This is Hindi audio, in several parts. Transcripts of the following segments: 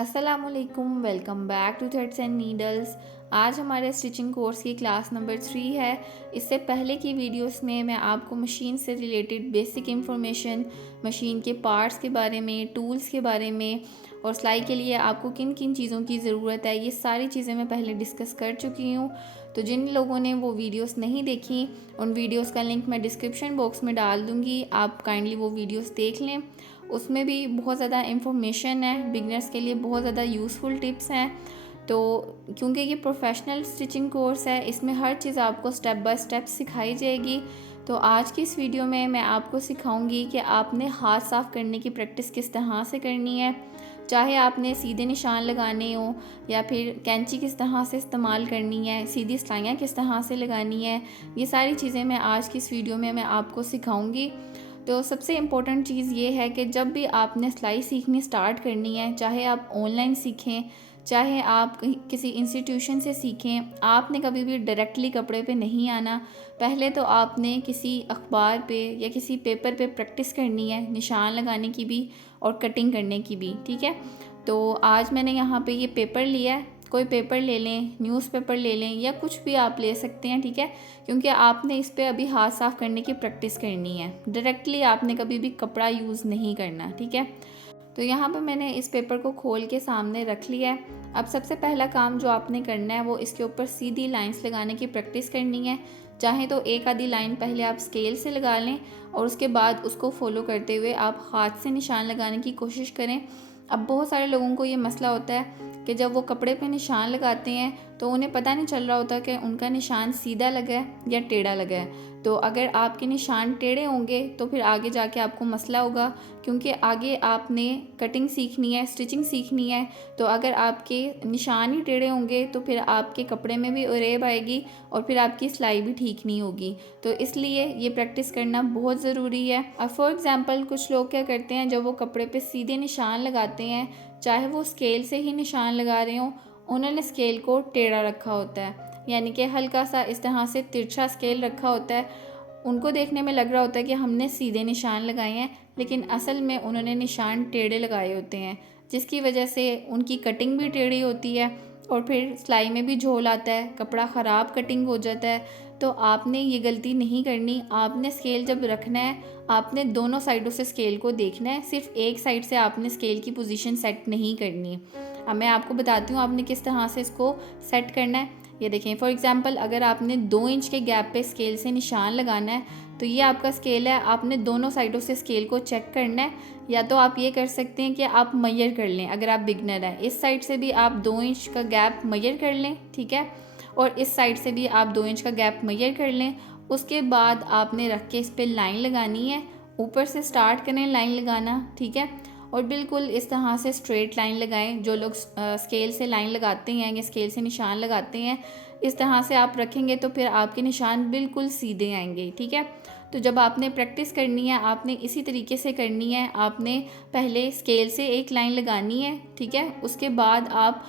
अस्सलामुअलैकुम, welcome back to threads and needles. आज हमारे स्टिचिंग कोर्स की क्लास नंबर 3 है। इससे पहले की वीडियोस में मैं आपको मशीन से रिलेटेड बेसिक इंफॉर्मेशन, मशीन के पार्ट्स के बारे में, टूल्स के बारे में और सिलाई के लिए आपको किन किन चीज़ों की ज़रूरत है, ये सारी चीज़ें मैं पहले डिस्कस कर चुकी हूँ। तो जिन लोगों ने वो वीडियोस नहीं देखी, उन वीडियोस का लिंक मैं डिस्क्रिप्शन बॉक्स में डाल दूँगी, आप काइंडली वो वीडियोस देख लें। उसमें भी बहुत ज़्यादा इंफॉर्मेशन है, बिगनर्स के लिए बहुत ज़्यादा यूज़फुल टिप्स हैं। तो क्योंकि ये प्रोफेशनल स्टिचिंग कोर्स है, इसमें हर चीज़ आपको स्टेप बाय स्टेप सिखाई जाएगी। तो आज की इस वीडियो में मैं आपको सिखाऊंगी कि आपने हाथ साफ़ करने की प्रैक्टिस किस तरह से करनी है। चाहे आपने सीधे निशान लगाने हो या फिर कैंची किस तरह से इस्तेमाल करनी है, सीधी सिलाइयाँ किस तरह से लगानी है, ये सारी चीज़ें मैं आज की इस वीडियो में मैं आपको सिखाऊंगी। तो सबसे इम्पोर्टेंट चीज़ ये है कि जब भी आपने सिलाई सीखनी स्टार्ट करनी है, चाहे आप ऑनलाइन सीखें, चाहे आप किसी इंस्टीट्यूशन से सीखें, आपने कभी भी डायरेक्टली कपड़े पे नहीं आना। पहले तो आपने किसी अखबार पे या किसी पेपर पे प्रैक्टिस करनी है, निशान लगाने की भी और कटिंग करने की भी, ठीक है। तो आज मैंने यहाँ पे ये पेपर लिया है, कोई पेपर ले लें, न्यूज़पेपर ले लें या कुछ भी आप ले सकते हैं, ठीक है। क्योंकि आपने इस पे अभी हाथ साफ़ करने की प्रैक्टिस करनी है, डायरेक्टली आपने कभी भी कपड़ा यूज़ नहीं करना, ठीक है। तो यहाँ पे मैंने इस पेपर को खोल के सामने रख लिया है। अब सबसे पहला काम जो आपने करना है वो इसके ऊपर सीधी लाइंस लगाने की प्रैक्टिस करनी है। चाहे तो एक आधी लाइन पहले आप स्केल से लगा लें और उसके बाद उसको फॉलो करते हुए आप हाथ से निशान लगाने की कोशिश करें। अब बहुत सारे लोगों को ये मसला होता है कि जब वो कपड़े पे निशान लगाते हैं तो उन्हें पता नहीं चल रहा होता कि उनका निशान सीधा लगा है या टेढ़ा लगा है। तो अगर आपके निशान टेढ़े होंगे तो फिर आगे जाके आपको मसला होगा, क्योंकि आगे आपने कटिंग सीखनी है, स्टिचिंग सीखनी है। तो अगर आपके निशान ही टेढ़े होंगे तो फिर आपके कपड़े में भी उरेब आएगी और फिर आपकी सिलाई भी ठीक नहीं होगी। तो इसलिए ये प्रैक्टिस करना बहुत ज़रूरी है। अब फॉर एग्ज़ाम्पल कुछ लोग क्या करते हैं, जब वो कपड़े पे सीधे निशान लगाते हैं, चाहे वो स्केल से ही निशान लगा रहे हों, उन्होंने स्केल को टेढ़ा रखा होता है, यानी कि हल्का सा इस तरह से तिरछा स्केल रखा होता है। उनको देखने में लग रहा होता है कि हमने सीधे निशान लगाए हैं, लेकिन असल में उन्होंने निशान टेढ़े लगाए होते हैं, जिसकी वजह से उनकी कटिंग भी टेढ़ी होती है और फिर सिलाई में भी झोल आता है, कपड़ा ख़राब कटिंग हो जाता है। तो आपने ये गलती नहीं करनी। आपने स्केल जब रखना है, आपने दोनों साइडों से स्केल को देखना है, सिर्फ एक साइड से आपने स्केल की पोजीशन सेट नहीं करनी। अब मैं आपको बताती हूँ आपने किस तरह से इसको सेट करना है। ये देखें, फॉर एग्ज़ाम्पल अगर आपने 2 इंच के गैप पे स्केल से निशान लगाना है, तो ये आपका स्केल है, आपने दोनों साइडों से स्केल को चेक करना है। या तो आप ये कर सकते हैं कि आप मेजर कर लें, अगर आप बिगनर हैं, इस साइड से भी आप 2 इंच का गैप मेजर कर लें, ठीक है, और इस साइड से भी आप 2 इंच का गैप मेजर कर लें। उसके बाद आपने रख के इस पर लाइन लगानी है, ऊपर से स्टार्ट करें लाइन लगाना, ठीक है, और बिल्कुल इस तरह से स्ट्रेट लाइन लगाएं। जो लोग स्केल से लाइन लगाते हैं या स्केल से निशान लगाते हैं, इस तरह से आप रखेंगे तो फिर आपके निशान बिल्कुल सीधे आएंगे, ठीक है। तो जब आपने प्रैक्टिस करनी है, आपने इसी तरीके से करनी है। आपने पहले स्केल से एक लाइन लगानी है, ठीक है, उसके बाद आप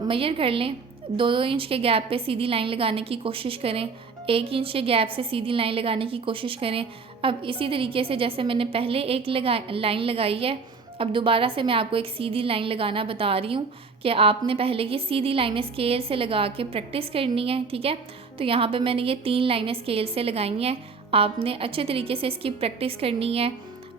मेजर कर लें, 2-2 इंच के गैप पे सीधी लाइन लगाने की कोशिश करें, 1 इंच के गैप से सीधी लाइन लगाने की कोशिश करें। अब इसी तरीके से जैसे मैंने पहले एक लाइन लगाई है, अब दोबारा से मैं आपको एक सीधी लाइन लगाना बता रही हूँ कि आपने पहले ये सीधी लाइनें स्केल से लगा के प्रैक्टिस करनी है, ठीक है। तो यहाँ पे मैंने ये 3 लाइनें स्केल से लगाई हैं। आपने अच्छे तरीके से इसकी प्रैक्टिस करनी है।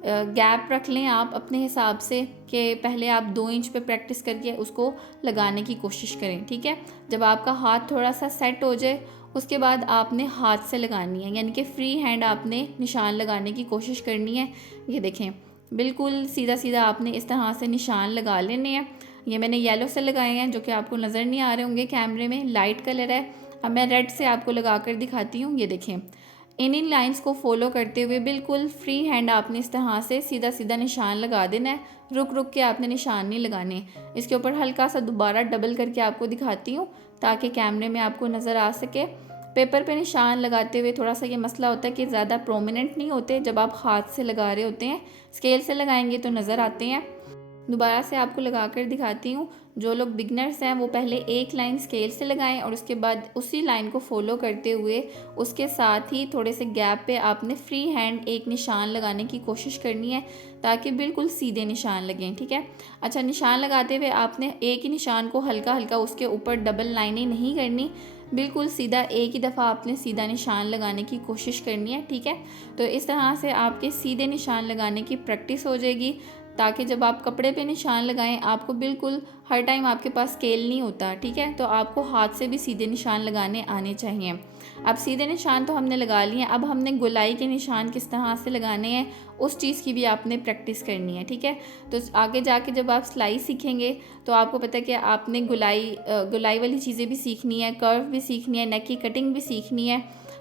गैप रख लें आप अपने हिसाब से कि पहले आप 2 इंच पे प्रैक्टिस करके उसको लगाने की कोशिश करें, ठीक है। जब आपका हाथ थोड़ा सा सेट हो जाए, उसके बाद आपने हाथ से लगानी है, यानी कि फ्री हैंड आपने निशान लगाने की कोशिश करनी है। ये देखें, बिल्कुल सीधा सीधा आपने इस तरह से निशान लगा लेने हैं। ये मैंने येलो से लगाए हैं, जो कि आपको नज़र नहीं आ रहे होंगे कैमरे में, लाइट कलर है। अब मैं रेड से आपको लगा कर दिखाती हूँ। ये देखें, इन लाइंस को फॉलो करते हुए बिल्कुल फ्री हैंड आपने इस तरह से सीधा सीधा निशान लगा देना है। रुक रुक के आपने निशान नहीं लगाने। इसके ऊपर हल्का सा दोबारा डबल करके आपको दिखाती हूँ ताकि कैमरे में आपको नज़र आ सके। पेपर पे निशान लगाते हुए थोड़ा सा ये मसला होता है कि ज़्यादा प्रोमिनेंट नहीं होते जब आप हाथ से लगा रहे होते हैं, स्केल से लगाएंगे तो नज़र आते हैं। दोबारा से आपको लगा कर दिखाती हूँ। जो लोग बिगनर्स हैं वो पहले एक लाइन स्केल से लगाएं और उसके बाद उसी लाइन को फॉलो करते हुए उसके साथ ही थोड़े से गैप पे आपने फ्री हैंड एक निशान लगाने की कोशिश करनी है ताकि बिल्कुल सीधे निशान लगें। ठीक है। अच्छा, निशान लगाते हुए आपने एक ही निशान को हल्का हल्का उसके ऊपर डबल लाइनें नहीं करनी, बिल्कुल सीधा एक ही दफ़ा आपने सीधा निशान लगाने की कोशिश करनी है। ठीक है। तो इस तरह से आपके सीधे निशान लगाने की प्रैक्टिस हो जाएगी ताकि जब आप कपड़े पे निशान लगाएं आपको बिल्कुल हर टाइम आपके पास स्केल नहीं होता। ठीक है। तो आपको हाथ से भी सीधे निशान लगाने आने चाहिए। अब सीधे निशान तो हमने लगा लिए हैं, अब हमने गोलाई के निशान किस तरह से लगाने हैं उस चीज़ की भी आपने प्रैक्टिस करनी है। ठीक है। तो आगे जाके जब आप सिलाई सीखेंगे तो आपको पता है कि आपने गोलाई वाली चीज़ें भी सीखनी है, कर्व भी सीखनी है, नेक की कटिंग भी सीखनी है।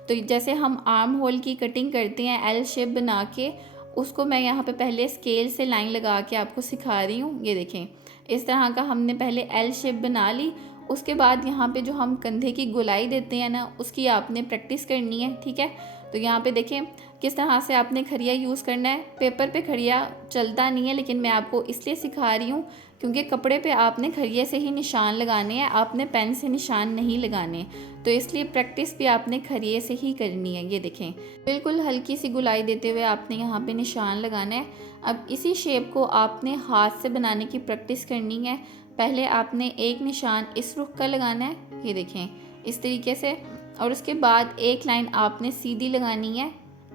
तो जैसे हम आर्म होल की कटिंग करते हैं एल शेप बना के, उसको मैं यहाँ पे पहले स्केल से लाइन लगा के आपको सिखा रही हूँ। ये देखें, इस तरह का हमने पहले एल शेप बना ली। उसके बाद यहाँ पे जो हम कंधे की गोलाई देते हैं ना, उसकी आपने प्रैक्टिस करनी है। ठीक है। तो यहाँ पे देखें किस तरह से आपने खड़िया यूज़ करना है। पेपर पे खड़िया चलता नहीं है, लेकिन मैं आपको इसलिए सिखा रही हूँ क्योंकि कपड़े पे आपने खड़िए से ही निशान लगाने हैं, आपने पेन से निशान नहीं लगाने। तो इसलिए प्रैक्टिस भी आपने खड़िए से ही करनी है। ये देखें, बिल्कुल हल्की सी गुलाई देते हुए आपने यहाँ पे निशान लगाना है। अब इसी शेप को आपने हाथ से बनाने की प्रैक्टिस करनी है। पहले आपने एक निशान इस रुख का लगाना है, ये देखें इस तरीके से, और उसके बाद एक लाइन आपने सीधी लगानी है,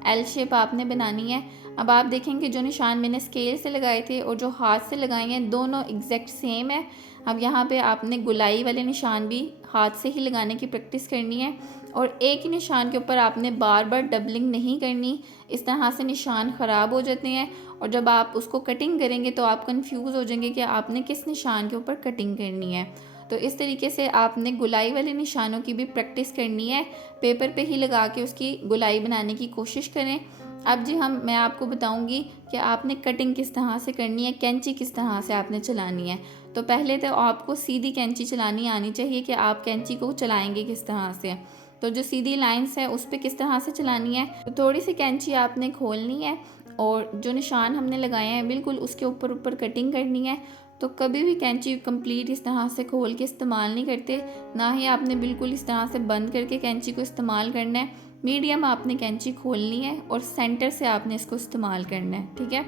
एल शेप आपने बनानी है। अब आप देखेंगे जो निशान मैंने स्केल से लगाए थे और जो हाथ से लगाए हैं दोनों एग्जैक्ट सेम है। अब यहाँ पे आपने गुलाई वाले निशान भी हाथ से ही लगाने की प्रैक्टिस करनी है और एक ही निशान के ऊपर आपने बार बार डबलिंग नहीं करनी, इस तरह से निशान ख़राब हो जाते हैं और जब आप उसको कटिंग करेंगे तो आप कंफ्यूज हो जाएंगे कि आपने किस निशान के ऊपर कटिंग करनी है। तो इस तरीके से आपने गुलाई वाले निशानों की भी प्रैक्टिस करनी है। पेपर पे ही लगा के उसकी गुलाई बनाने की कोशिश करें। अब जी मैं आपको बताऊंगी कि आपने कटिंग किस तरह से करनी है, कैंची किस तरह से आपने चलानी है। तो पहले तो आपको सीधी कैंची चलानी आनी चाहिए कि आप कैंची को चलाएंगे किस तरह से। तो जो सीधी लाइंस है उस पर किस तरह से चलानी है, तो थोड़ी सी कैंची आपने खोलनी है और जो निशान हमने लगाए हैं बिल्कुल उसके ऊपर ऊपर कटिंग करनी है। तो कभी भी कैंची कंप्लीट इस तरह से खोल के इस्तेमाल नहीं करते, ना ही आपने बिल्कुल इस तरह से बंद करके कैंची को इस्तेमाल करना है। मीडियम आपने कैंची खोलनी है और सेंटर से आपने इसको इस्तेमाल करना है। ठीक है।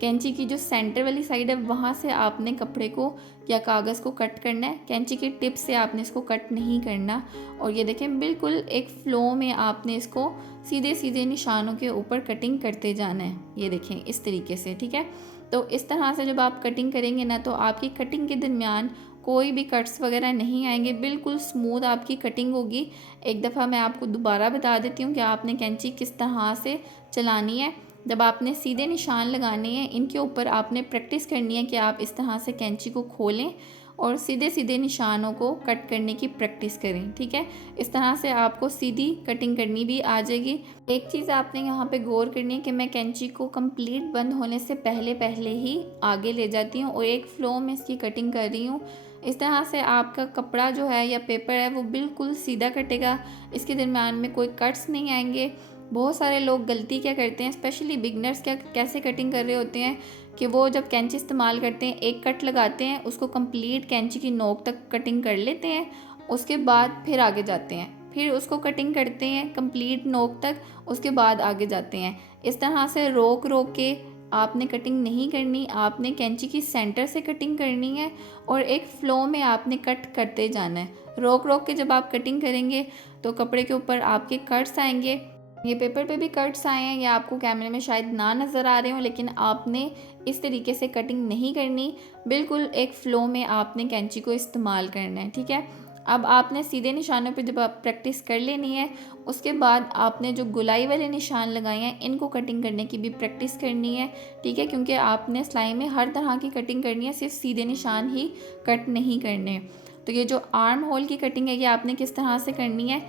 कैंची की जो सेंटर वाली साइड है वहाँ से आपने कपड़े को या कागज़ को कट करना है, कैंची की टिप से आपने इसको कट नहीं करना। और ये देखें बिल्कुल एक फ़्लो में आपने इसको सीधे सीधे निशानों के ऊपर कटिंग करते जाना है। ये देखें इस तरीके से। ठीक है। तो इस तरह से जब आप कटिंग करेंगे ना तो आपकी कटिंग के दरमियान कोई भी कट्स वगैरह नहीं आएंगे, बिल्कुल स्मूथ आपकी कटिंग होगी। एक दफ़ा मैं आपको दोबारा बता देती हूँ कि आपने कैंची किस तरह से चलानी है। जब आपने सीधे निशान लगाने हैं इनके ऊपर आपने प्रैक्टिस करनी है कि आप इस तरह से कैंची को खोलें और सीधे सीधे निशानों को कट करने की प्रैक्टिस करें। ठीक है। इस तरह से आपको सीधी कटिंग करनी भी आ जाएगी। एक चीज़ आपने यहाँ पे गौर करनी है कि मैं कैंची को कंप्लीट बंद होने से पहले पहले ही आगे ले जाती हूँ और एक फ़्लो में इसकी कटिंग कर रही हूँ। इस तरह से आपका कपड़ा जो है या पेपर है वो बिल्कुल सीधा कटेगा, इसके दरम्यान में कोई कट्स नहीं आएंगे। बहुत सारे लोग गलती क्या करते हैं, स्पेशली बिगनर्स क्या कैसे कटिंग कर रहे होते हैं कि वो जब कैंची इस्तेमाल करते हैं एक कट लगाते हैं, उसको कंप्लीट कैंची की नोक तक कटिंग कर लेते हैं, उसके बाद फिर आगे जाते हैं, फिर उसको कटिंग करते हैं कंप्लीट नोक तक, उसके बाद आगे जाते हैं। इस तरह से रोक रोक के आपने कटिंग नहीं करनी, आपने कैंची की सेंटर से कटिंग करनी है और एक फ़्लो में आपने कट करते जाना है। रोक रोक के जब आप कटिंग करेंगे तो कपड़े के ऊपर आपके कट्स आएंगे। ये पेपर पे भी कट्स आए हैं, या आपको कैमरे में शायद ना नज़र आ रहे हो, लेकिन आपने इस तरीके से कटिंग नहीं करनी, बिल्कुल एक फ़्लो में आपने कैंची को इस्तेमाल करना है। ठीक है। अब आपने सीधे निशानों पे जब आप प्रैक्टिस कर लेनी है उसके बाद आपने जो गुलाई वाले निशान लगाए हैं इनको कटिंग करने की भी प्रैक्टिस करनी है। ठीक है। क्योंकि आपने सिलाई में हर तरह की कटिंग करनी है, सिर्फ सीधे निशान ही कट नहीं करने। तो ये जो आर्म होल की कटिंग है ये आपने किस तरह से करनी है,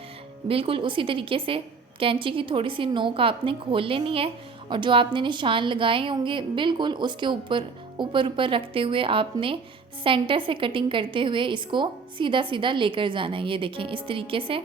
बिल्कुल उसी तरीके से कैंची की थोड़ी सी नोक आपने खोल लेनी है और जो आपने निशान लगाए होंगे बिल्कुल उसके ऊपर ऊपर रखते हुए आपने सेंटर से कटिंग करते हुए इसको सीधा सीधा लेकर जाना है। ये देखें इस तरीके से।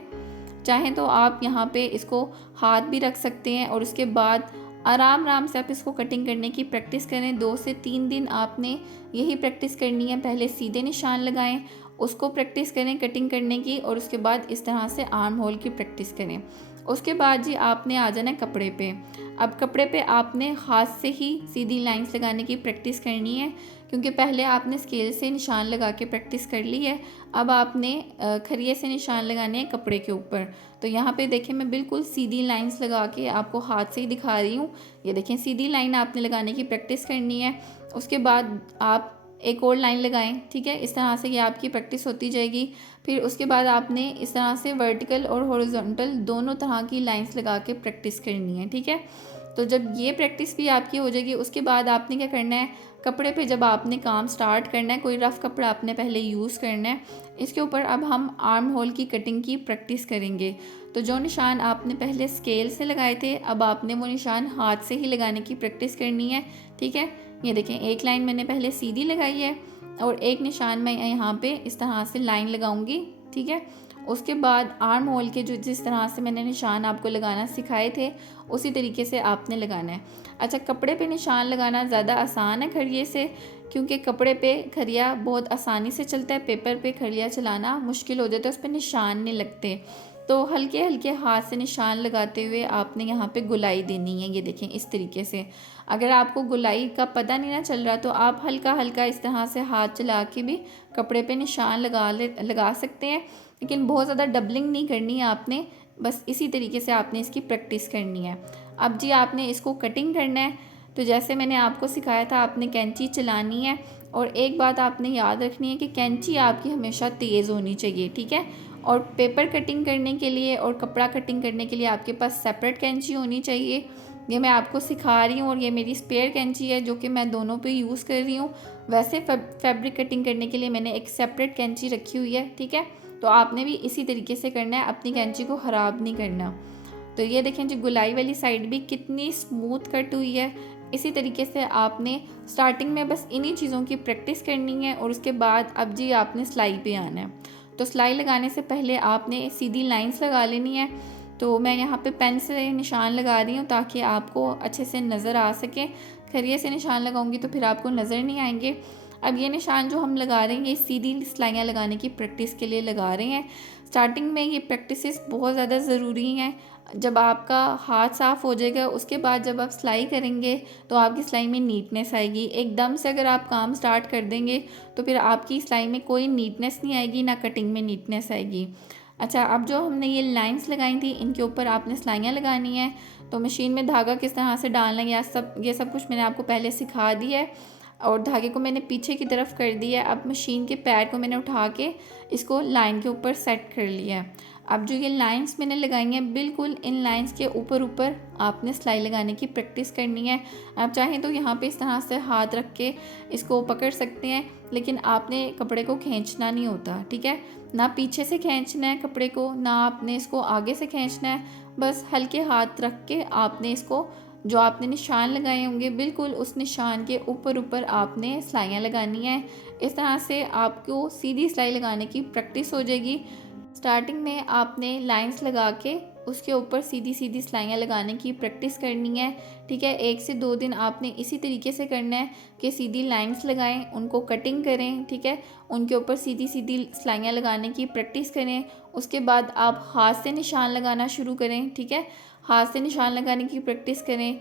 चाहें तो आप यहाँ पे इसको हाथ भी रख सकते हैं और उसके बाद आराम आराम से आप इसको कटिंग करने की प्रैक्टिस करें। 2 से 3 दिन आपने यही प्रैक्टिस करनी है। पहले सीधे निशान लगाएं, उसको प्रैक्टिस करें कटिंग करने की, और उसके बाद इस तरह से आर्म होल की प्रैक्टिस करें। उसके बाद जी आपने आ जाना है कपड़े पे। अब कपड़े पे आपने हाथ से ही सीधी लाइंस लगाने की प्रैक्टिस करनी है, क्योंकि पहले आपने स्केल से निशान लगा के प्रैक्टिस कर ली है। अब आपने खरिये से निशान लगाने हैं कपड़े के ऊपर। तो यहाँ पे देखें, मैं बिल्कुल सीधी लाइंस लगा के आपको हाथ से ही दिखा रही हूँ। ये देखें, सीधी लाइन आपने लगाने की प्रैक्टिस करनी है। उसके बाद आप एक और लाइन लगाएं, ठीक है। इस तरह से ये आपकी प्रैक्टिस होती जाएगी। फिर उसके बाद आपने इस तरह से वर्टिकल और हॉरिजॉन्टल दोनों तरह की लाइंस लगा के प्रैक्टिस करनी है, ठीक है। तो जब ये प्रैक्टिस भी आपकी हो जाएगी, उसके बाद आपने क्या करना है, कपड़े पे जब आपने काम स्टार्ट करना है, कोई रफ़ कपड़ा आपने पहले यूज़ करना है। इसके ऊपर अब हम आर्म होल की कटिंग की प्रैक्टिस करेंगे। तो जो निशान आपने पहले स्केल से लगाए थे, अब आपने वो निशान हाथ से ही लगाने की प्रैक्टिस करनी है, ठीक है। ये देखें, एक लाइन मैंने पहले सीधी लगाई है और एक निशान मैं यहाँ पे इस तरह से लाइन लगाऊंगी, ठीक है। उसके बाद आर्म होल के जो जिस तरह से मैंने निशान आपको लगाना सिखाए थे, उसी तरीके से आपने लगाना है। अच्छा, कपड़े पे निशान लगाना ज़्यादा आसान है खड़िए से, क्योंकि कपड़े पे खड़िया बहुत आसानी से चलता है। पेपर पे खड़िया चलाना मुश्किल हो जाता है, उस पर निशान नहीं लगते। तो हल्के हल्के हाथ से निशान लगाते हुए आपने यहाँ पे गुलाई देनी है। ये देखें, इस तरीके से। अगर आपको गुलाई का पता नहीं ना चल रहा, तो आप हल्का हल्का इस तरह से हाथ चला के भी कपड़े पे निशान लगा सकते हैं, लेकिन बहुत ज़्यादा डबलिंग नहीं करनी है आपने। बस इसी तरीके से आपने इसकी प्रैक्टिस करनी है। अब जी आपने इसको कटिंग करना है। तो जैसे मैंने आपको सिखाया था, आपने कैंची चलानी है, और एक बात आपने याद रखनी है कि कैंची आपकी हमेशा तेज़ होनी चाहिए, ठीक है। और पेपर कटिंग करने के लिए और कपड़ा कटिंग करने के लिए आपके पास सेपरेट कैंची होनी चाहिए। ये मैं आपको सिखा रही हूँ, और ये मेरी स्पेयर कैंची है जो कि मैं दोनों पे यूज़ कर रही हूँ। वैसे फैब्रिक कटिंग करने के लिए मैंने एक सेपरेट कैंची रखी हुई है, ठीक है। तो आपने भी इसी तरीके से करना है, अपनी कैंची को ख़राब नहीं करना। तो ये देखें जी, गुलाई वाली साइड भी कितनी स्मूथ कट हुई है। इसी तरीके से आपने स्टार्टिंग में बस इन्हीं चीज़ों की प्रैक्टिस करनी है, और उसके बाद अब जी आपने सिलाई पे आना है। तो सिलाई लगाने से पहले आपने सीधी लाइंस लगा लेनी है। तो मैं यहाँ पे पेन से निशान लगा रही हूँ ताकि आपको अच्छे से नज़र आ सके। खरिये से निशान लगाऊंगी तो फिर आपको नज़र नहीं आएंगे। अब ये निशान जो हम लगा रहे हैं, ये सीधी सिलाइयाँ लगाने की प्रैक्टिस के लिए लगा रहे हैं। स्टार्टिंग में ये प्रैक्टिसेस बहुत ज़्यादा ज़रूरी हैं। जब आपका हाथ साफ़ हो जाएगा, उसके बाद जब आप सिलाई करेंगे तो आपकी सिलाई में नीटनेस आएगी। एकदम से अगर आप काम स्टार्ट कर देंगे तो फिर आपकी सिलाई में कोई नीटनेस नहीं आएगी, ना कटिंग में नीटनेस आएगी। अच्छा, अब जो हमने ये लाइंस लगाई थी, इनके ऊपर आपने सिलाइयाँ लगानी है। तो मशीन में धागा किस तरह से डालना है, ये सब कुछ मैंने आपको पहले सिखा दिया है, और धागे को मैंने पीछे की तरफ कर दिया है। अब मशीन के पैर को मैंने उठा के इसको लाइन के ऊपर सेट कर लिया है। अब जो ये लाइंस मैंने लगाई हैं, बिल्कुल इन लाइंस के ऊपर ऊपर आपने सिलाई लगाने की प्रैक्टिस करनी है। आप चाहें तो यहाँ पे इस तरह से हाथ रख के इसको पकड़ सकते हैं, लेकिन आपने कपड़े को खींचना नहीं होता, ठीक है। ना पीछे से खींचना है कपड़े को, ना आपने इसको आगे से खींचना है। बस हल्के हाथ रख के आपने इसको, जो आपने निशान लगाए होंगे, बिल्कुल उस निशान के ऊपर ऊपर आपने सिलाइयाँ लगानी है। इस तरह से आपको सीधी सिलाई लगाने की प्रैक्टिस हो जाएगी। स्टार्टिंग में आपने लाइंस लगा के उसके ऊपर सीधी सीधी सिलाइयाँ लगाने की प्रैक्टिस करनी है, ठीक है। 1 से 2 दिन आपने इसी तरीके से करना है कि सीधी लाइंस लगाएं, उनको कटिंग करें, ठीक है। उनके ऊपर सीधी सीधी सिलाइयाँ लगाने की प्रैक्टिस करें। उसके बाद आप हाथ से निशान लगाना शुरू करें, ठीक है। हाथ से निशान लगाने की प्रैक्टिस करें,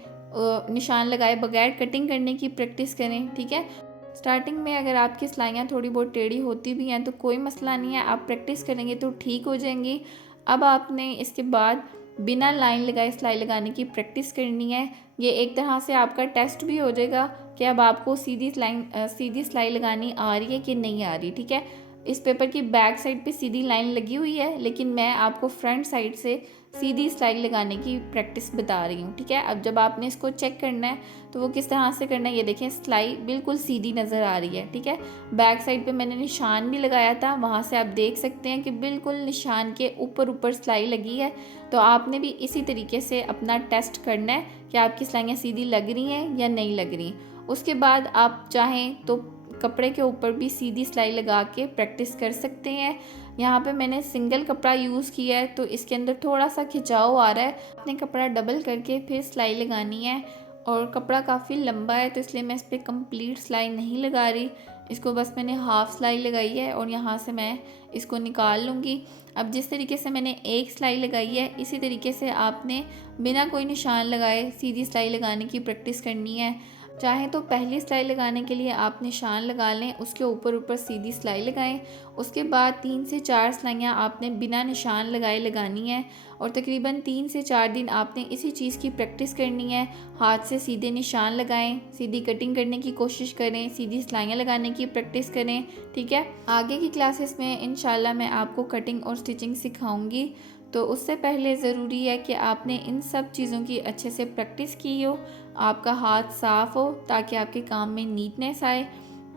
निशान लगाए बगैर कटिंग करने की प्रैक्टिस करें, ठीक है। स्टार्टिंग में अगर आपकी सिलाइयाँ थोड़ी बहुत टेढ़ी होती भी हैं तो कोई मसला नहीं है, आप प्रैक्टिस करेंगे तो ठीक हो जाएंगी। अब आपने इसके बाद बिना लाइन लगाए सिलाई लगाने की प्रैक्टिस करनी है। ये एक तरह से आपका टेस्ट भी हो जाएगा कि अब आपको सीधी सिलाई लगानी आ रही है कि नहीं आ रही, ठीक है। इस पेपर की बैक साइड पे सीधी लाइन लगी हुई है, लेकिन मैं आपको फ्रंट साइड से सीधी सिलाई लगाने की प्रैक्टिस बता रही हूँ, ठीक है। अब जब आपने इसको चेक करना है तो वो किस तरह से करना है, ये देखें, सिलाई बिल्कुल सीधी नज़र आ रही है, ठीक है। बैक साइड पे मैंने निशान भी लगाया था, वहाँ से आप देख सकते हैं कि बिल्कुल निशान के ऊपर ऊपर सिलाई लगी है। तो आपने भी इसी तरीके से अपना टेस्ट करना है कि आपकी सिलाइयाँ सीधी लग रही हैं या नहीं लग रही। उसके बाद आप चाहें तो कपड़े के ऊपर भी सीधी सिलाई लगा के प्रैक्टिस कर सकते हैं। यहाँ पे मैंने सिंगल कपड़ा यूज़ किया है तो इसके अंदर थोड़ा सा खिंचाव आ रहा है। आपने कपड़ा डबल करके फिर सिलाई लगानी है और कपड़ा काफ़ी लंबा है तो इसलिए मैं इस पर कंप्लीट सिलाई नहीं लगा रही। इसको बस मैंने हाफ़ सिलाई लगाई है और यहाँ से मैं इसको निकाल लूँगी। अब जिस तरीके से मैंने एक सिलाई लगाई है इसी तरीके से आपने बिना कोई निशान लगाए सीधी सिलाई लगाने की प्रैक्टिस करनी है। चाहे तो पहली सिलाई लगाने के लिए आप निशान लगा लें, उसके ऊपर ऊपर सीधी सिलाई लगाएं। उसके बाद 3 से 4 सिलाइयाँ आपने बिना निशान लगाए लगानी है और तकरीबन 3 से 4 दिन आपने इसी चीज़ की प्रैक्टिस करनी है। हाथ से सीधे निशान लगाएं, सीधी कटिंग करने की कोशिश करें, सीधी सिलाइयाँ लगाने की प्रैक्टिस करें। ठीक है, आगे की क्लासेस में इंशाल्लाह मैं आपको कटिंग और स्टिचिंग सिखाऊंगी। तो उससे पहले ज़रूरी है कि आपने इन सब चीज़ों की अच्छे से प्रैक्टिस की हो, आपका हाथ साफ़ हो ताकि आपके काम में नीटनेस आए।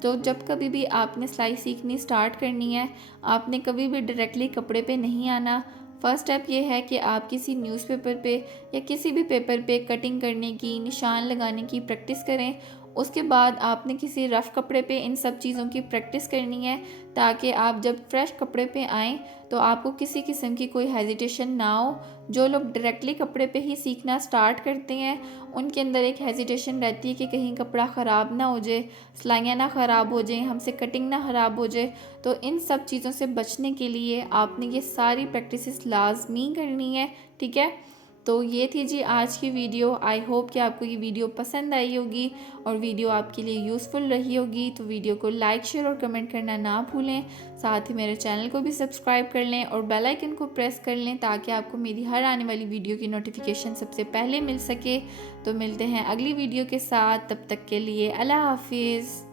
तो जब कभी भी आपने सिलाई सीखनी स्टार्ट करनी है, आपने कभी भी डायरेक्टली कपड़े पे नहीं आना। फर्स्ट स्टेप ये है कि आप किसी न्यूज़पेपर पे या किसी भी पेपर पे कटिंग करने की, निशान लगाने की प्रैक्टिस करें। उसके बाद आपने किसी रफ़ कपड़े पे इन सब चीज़ों की प्रैक्टिस करनी है ताकि आप जब फ्रेश कपड़े पे आएँ तो आपको किसी किस्म की कोई हेजिटेशन ना हो। जो लोग डायरेक्टली कपड़े पे ही सीखना स्टार्ट करते हैं उनके अंदर एक हेजिटेशन रहती है कि कहीं कपड़ा ख़राब ना हो जाए, सिलाइयाँ ना ख़राब हो जाएं, हमसे कटिंग ना ख़राब हो जाए। तो इन सब चीज़ों से बचने के लिए आपने ये सारी प्रैक्टिसेस लाजमी करनी है। ठीक है, तो ये थी जी आज की वीडियो। आई होप कि आपको ये वीडियो पसंद आई होगी और वीडियो आपके लिए यूज़फुल रही होगी। तो वीडियो को लाइक, शेयर और कमेंट करना ना भूलें। साथ ही मेरे चैनल को भी सब्सक्राइब कर लें और बेल आइकन को प्रेस कर लें ताकि आपको मेरी हर आने वाली वीडियो की नोटिफिकेशन सबसे पहले मिल सके। तो मिलते हैं अगली वीडियो के साथ, तब तक के लिए अल्लाह हाफिज़।